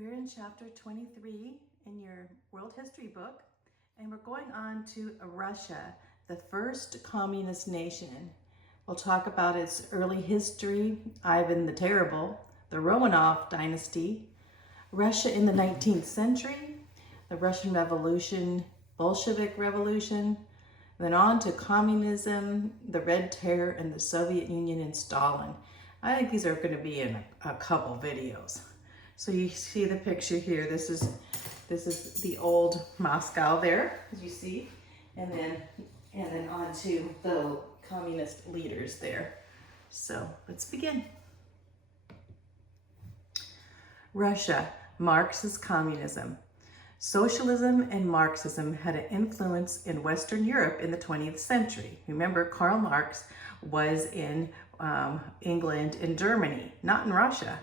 We're in chapter 23 in your world history book, and we're going on to Russia, the first communist nation. We'll talk about its early history, Ivan the Terrible, the Romanov dynasty, Russia in the 19th century, the Russian Revolution, Bolshevik Revolution, then on to communism, the Red Terror, and the Soviet Union and Stalin. I think these are going to be in a couple videos. So you see the picture here. This is the old Moscow there, as you see, and then on to the communist leaders there. So let's begin. Russia, Marxist communism. Socialism and Marxism had an influence in Western Europe in the 20th century. Remember, Karl Marx was in England and Germany, not in Russia.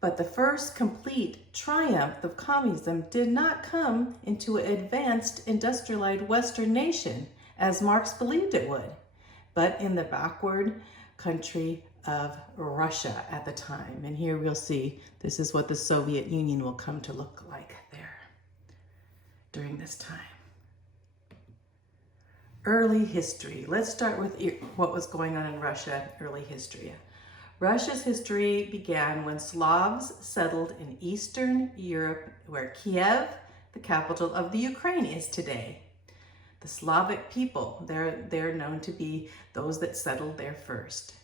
But the first complete triumph of communism did not come into an advanced industrialized Western nation, as Marx believed it would, but in the backward country of Russia at the time. And here we'll see, this is what the Soviet Union will come to look like there during this time. Early history. Let's start with what was going on in Russia, early history. Russia's history began when Slavs settled in Eastern Europe, where Kiev, the capital of the Ukraine, is today. The Slavic people, they're known to be those that settled there first.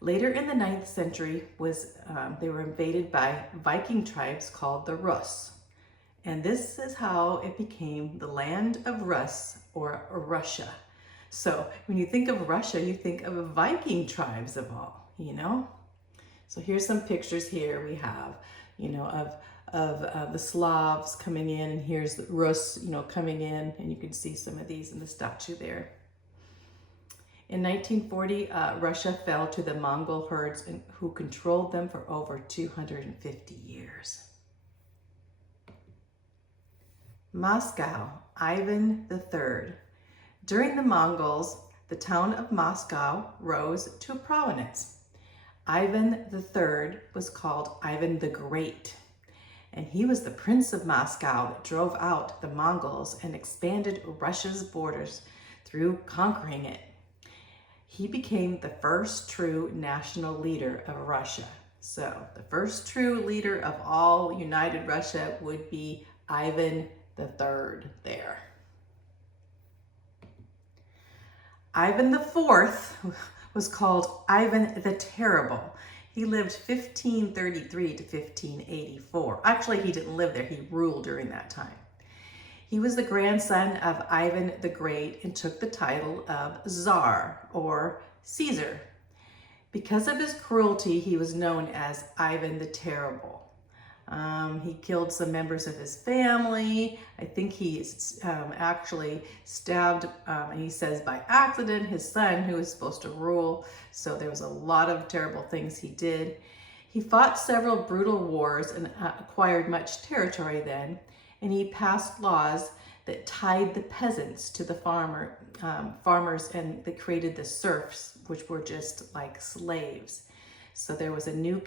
Later in the 9th century, they were invaded by Viking tribes called the Rus. And this is how it became the land of Rus, or Russia. So when you think of Russia, you think of Viking tribes of all. So here's some pictures here we have, of the Slavs coming in, and here's the Rus, coming in, and you can see some of these in the statue there. In 1940, Russia fell to the Mongol herds who controlled them for over 250 years. Moscow, Ivan III. During the Mongols, the town of Moscow rose to prominence. Ivan III was called Ivan the Great, and he was the prince of Moscow that drove out the Mongols and expanded Russia's borders through conquering it. He became the first true national leader of Russia. So the first true leader of all united Russia would be Ivan III there. Ivan IV was called Ivan the Terrible. He lived 1533 to 1584. Actually, he didn't live there. He ruled during that time. He was the grandson of Ivan the Great and took the title of Tsar, or Caesar. Because of his cruelty, he was known as Ivan the Terrible. He killed some members of his family. I think he actually stabbed, he says by accident, his son who was supposed to rule. So there was a lot of terrible things he did. He fought several brutal wars and acquired much territory then, and he passed laws that tied the peasants to the farmers, and they created the serfs, which were just like slaves. So there was a new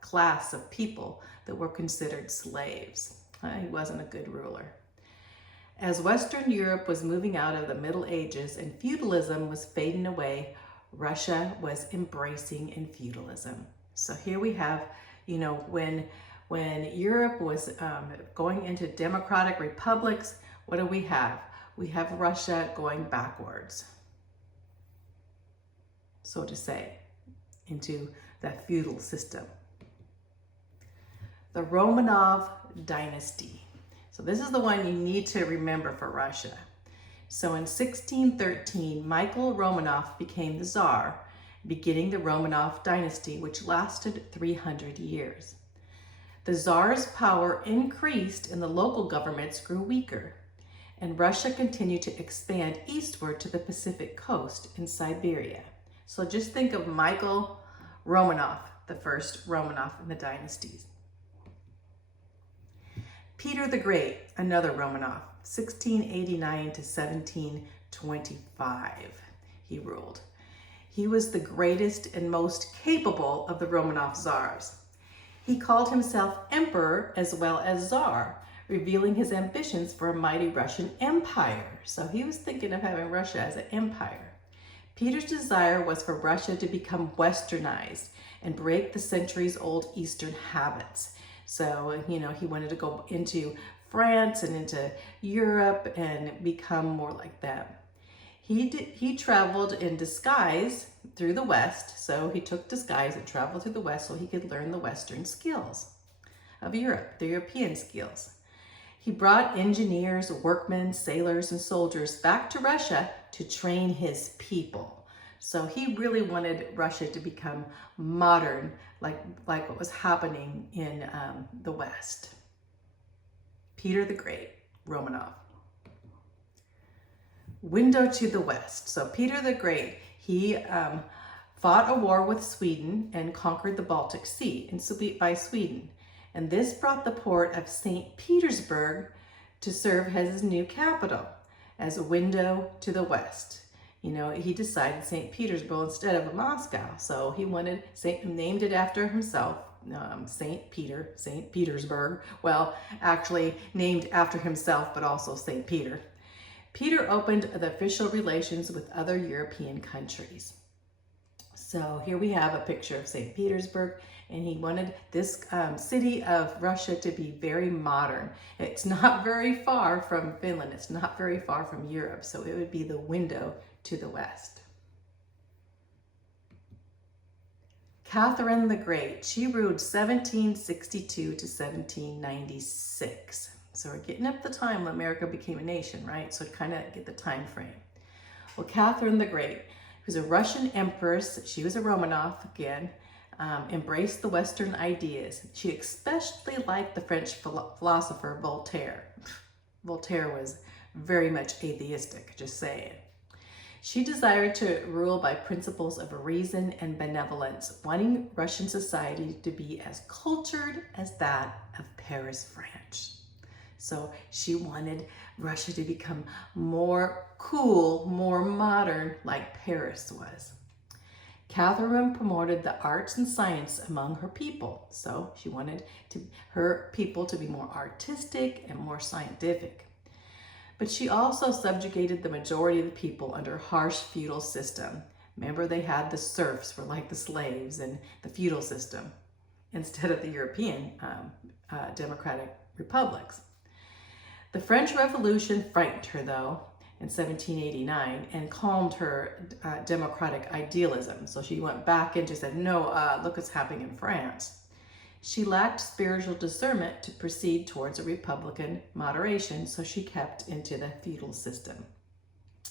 class of people that were considered slaves. He wasn't a good ruler. As Western Europe was moving out of the Middle Ages and feudalism was fading away, Russia was embracing in feudalism. So here we have, when Europe was going into democratic republics, what do we have? We have Russia going backwards, so to say, into that feudal system. The Romanov dynasty. So this is the one you need to remember for Russia. So in 1613, Michael Romanov became the Tsar, beginning the Romanov dynasty, which lasted 300 years. The Tsar's power increased and the local governments grew weaker, and Russia continued to expand eastward to the Pacific coast in Siberia. So just think of Michael Romanov, the first Romanov in the dynasties. Peter the Great, another Romanov, 1689 to 1725, he ruled. He was the greatest and most capable of the Romanov Tsars. He called himself emperor as well as czar, revealing his ambitions for a mighty Russian empire. So he was thinking of having Russia as an empire. Peter's desire was for Russia to become westernized and break the centuries-old Eastern habits. So, he wanted to go into France and into Europe and become more like them. He traveled in disguise through the West, so he took disguise and traveled through the West so he could learn the Western skills of Europe, the European skills. He brought engineers, workmen, sailors, and soldiers back to Russia to train his people. So he really wanted Russia to become modern, like what was happening in the West. Peter the Great, Romanov. Window to the West. So Peter the Great, he fought a war with Sweden and conquered the Baltic Sea by Sweden. And this brought the port of St. Petersburg to serve as his new capital, as a window to the West. He decided St. Petersburg instead of Moscow. So he named it after himself, St. Petersburg. Well, actually named after himself, but also St. Peter. Peter opened the official relations with other European countries. So here we have a picture of St. Petersburg, and he wanted this city of Russia to be very modern. It's not very far from Finland. It's not very far from Europe, so it would be the window to the West. Catherine the Great, she ruled 1762 to 1796. So we're getting up the time when America became a nation, right? So kind of get the time frame. Well, Catherine the Great, who was a Russian empress, she was a Romanov again, embraced the Western ideas. She especially liked the French philosopher Voltaire. Voltaire was very much atheistic, just saying. She desired to rule by principles of reason and benevolence, wanting Russian society to be as cultured as that of Paris, France. So she wanted Russia to become more cool, more modern, like Paris was. Catherine promoted the arts and science among her people. So she wanted her people to be more artistic and more scientific. But she also subjugated the majority of the people under a harsh feudal system. Remember, they had the serfs were like the slaves in the feudal system instead of the European democratic republics. The French Revolution frightened her, though, in 1789 and calmed her democratic idealism. So she went back and just said, no, look what's happening in France. She lacked spiritual discernment to proceed towards a republican moderation, so she kept into the feudal system.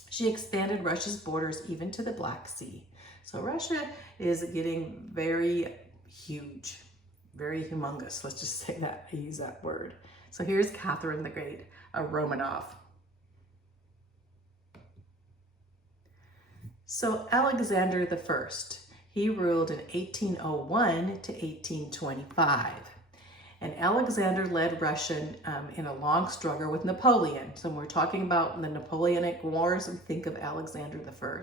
She expanded Russia's borders even to the Black Sea. So Russia is getting very huge, very humongous. Let's just say that, I use that word. So here's Catherine the Great, a Romanov. So Alexander I, he ruled in 1801 to 1825. And Alexander led Russia in a long struggle with Napoleon. So when we're talking about the Napoleonic Wars, we think of Alexander I.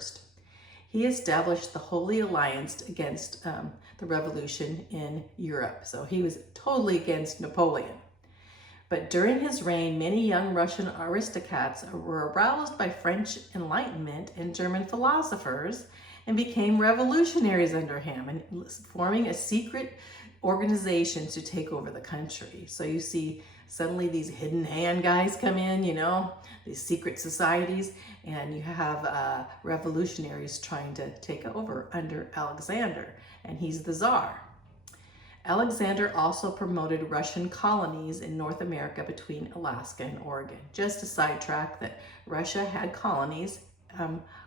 He established the Holy Alliance against the revolution in Europe. So he was totally against Napoleon. But during his reign, many young Russian aristocrats were aroused by French Enlightenment and German philosophers and became revolutionaries under him, and forming a secret organization to take over the country. So you see suddenly these hidden hand guys come in, these secret societies, and you have revolutionaries trying to take over under Alexander, and he's the Tsar. Alexander also promoted Russian colonies in North America between Alaska and Oregon. Just a sidetrack that Russia had colonies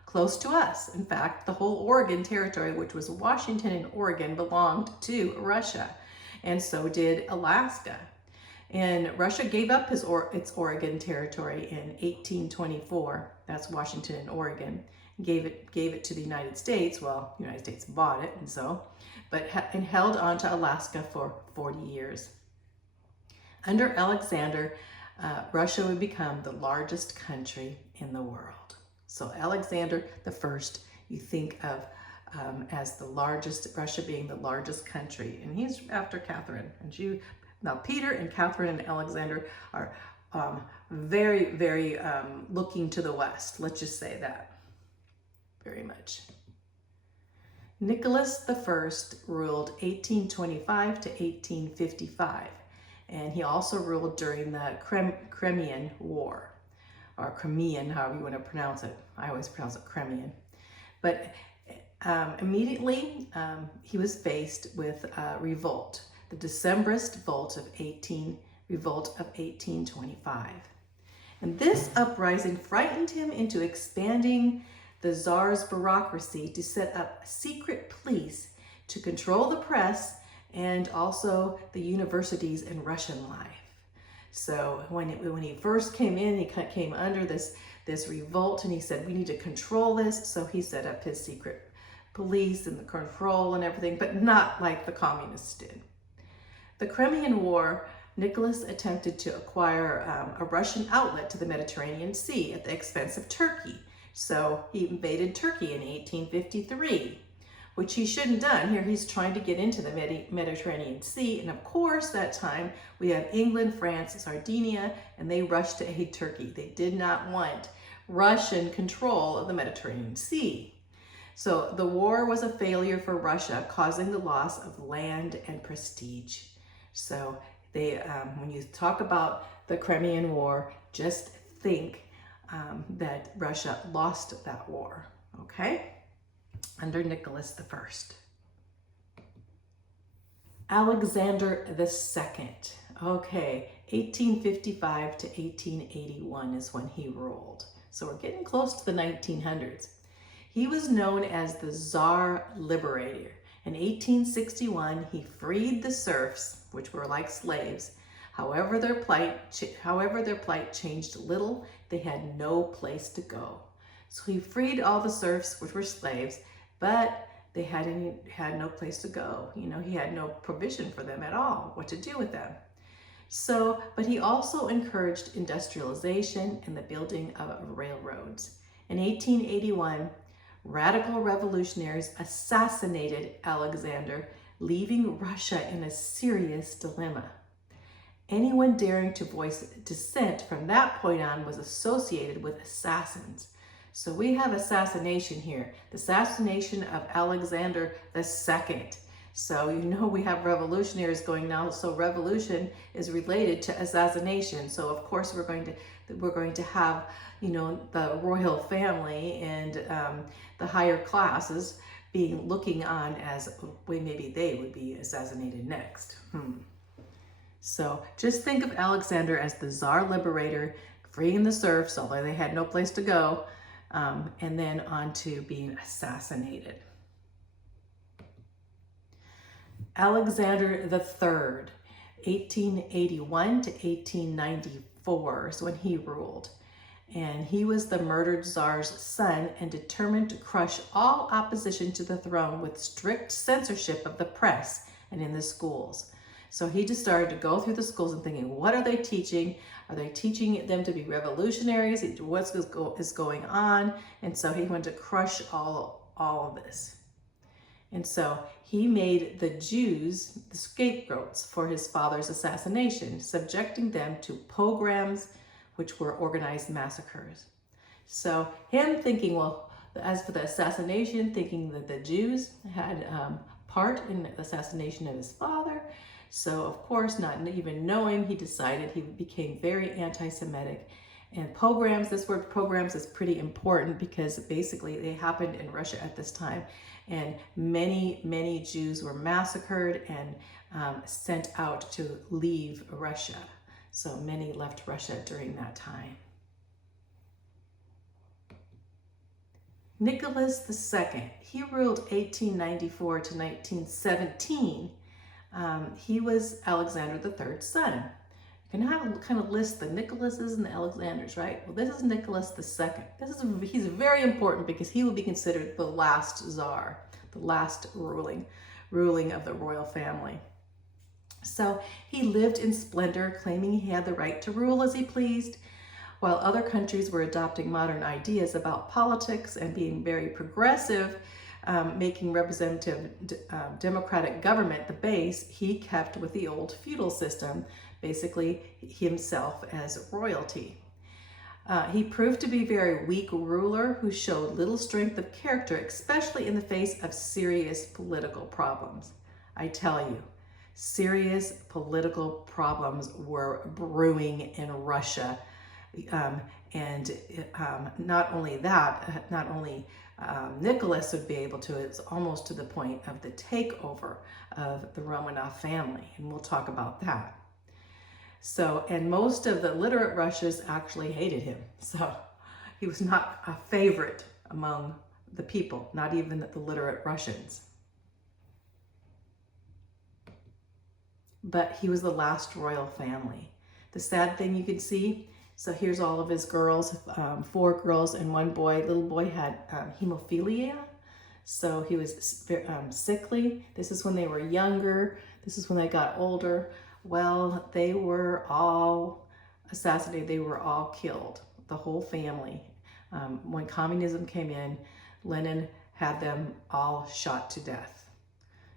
close to us. In fact, the whole Oregon territory, which was Washington and Oregon, belonged to Russia, and so did Alaska. And Russia gave up its Oregon territory in 1824. That's Washington and Oregon. Gave it to the United States. Well, the United States bought it, and held on to Alaska for 40 years. Under Alexander, Russia would become the largest country in the world. So Alexander I, you think of as the largest, Russia being the largest country. And he's after Catherine. And now Peter and Catherine and Alexander are very, very looking to the west. Let's just say that very much. Nicholas I ruled 1825 to 1855, and he also ruled during the Crimean War, or Crimean, however you want to pronounce it. I always pronounce it Crimean. But immediately he was faced with revolt, the Decembrist revolt of 1825. And this uprising frightened him into expanding the Tsar's bureaucracy to set up a secret police to control the press and also the universities and Russian life. So when he first came in, he came under this revolt, and he said, we need to control this. So he set up his secret police and the control and everything, but not like the communists did. The Crimean War, Nicholas attempted to acquire a Russian outlet to the Mediterranean Sea at the expense of Turkey. So he invaded Turkey in 1853, which he shouldn't have done. Here he's trying to get into the Mediterranean Sea. And of course, that time we have England, France, Sardinia, and they rushed to aid Turkey. They did not want Russian control of the Mediterranean Sea. So the war was a failure for Russia, causing the loss of land and prestige. So when you talk about the Crimean War, just think that Russia lost that war, okay? Under Nicholas I. Alexander II, okay, 1855 to 1881 is when he ruled. So we're getting close to the 1900s. He was known as the Tsar Liberator. In 1861, he freed the serfs, which were like slaves. However, their plight changed little. They had no place to go. So he freed all the serfs, which were slaves, but they had no place to go. You know, he had no provision for them at all, what to do with them. So, but he also encouraged industrialization and the building of railroads. In 1881, radical revolutionaries assassinated Alexander, leaving Russia in a serious dilemma. Anyone daring to voice dissent from that point on was associated with assassins. So we have assassination here, the assassination of Alexander II. So you know we have revolutionaries going now, so revolution is related to assassination. So of course we're going to have, you know, the royal family and the higher classes looking on as maybe they would be assassinated next. So just think of Alexander as the Tsar Liberator, freeing the serfs, although they had no place to go, and then on to being assassinated. Alexander III, 1881 to 1894 is when he ruled. And he was the murdered Tsar's son and determined to crush all opposition to the throne with strict censorship of the press and in the schools. So he just started to go through the schools and thinking, what are they teaching? Are they teaching them to be revolutionaries? What is going on? And so he wanted to crush all of this. And so he made the Jews the scapegoats for his father's assassination, subjecting them to pogroms, which were organized massacres. So him thinking, well, as for the assassination, thinking that the Jews had part in the assassination of his father. So of course, not even knowing, he decided he became very anti-Semitic. And pogroms, this word pogroms is pretty important because basically they happened in Russia at this time. And many Jews were massacred and sent out to leave Russia. So many left Russia during that time. Nicholas II, he ruled 1894 to 1917. He was Alexander III's son. You can kind of list the Nicholases and the Alexanders, right? Well, this is Nicholas II. He's very important because he will be considered the last Tsar, the last ruling of the royal family. So he lived in splendor, claiming he had the right to rule as he pleased, while other countries were adopting modern ideas about politics and being very progressive. making representative democratic government the base, he kept with the old feudal system, basically himself as royalty. He proved to be a very weak ruler who showed little strength of character, especially in the face of serious political problems. I tell you, serious political problems were brewing in Russia. Not only that, Nicholas would be able to, it's almost to the point of the takeover of the Romanov family, and we'll talk about that. So, and most of the literate Russians actually hated him. So he was not a favorite among the people, not even the literate Russians. But he was the last royal family. The sad thing you can see, so here's all of his girls, 4 girls and 1 boy. Little boy had hemophilia, so he was sickly. This is when they were younger. This is when they got older. Well, they were all assassinated. They were all killed, the whole family. When communism came in, Lenin had them all shot to death.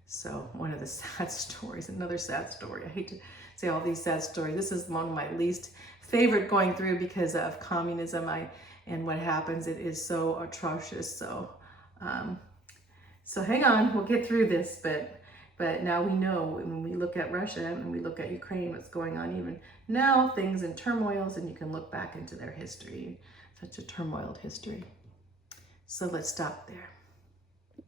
So one of the sad stories, another sad story. I hate to say all these sad stories. This is one of my least favorite going through because of communism and what happens. It is so atrocious. So hang on, we'll get through this, but now we know when we look at Russia and we look at Ukraine, what's going on even now, things in turmoils, and you can look back into their history, such a turmoiled history. So let's stop there.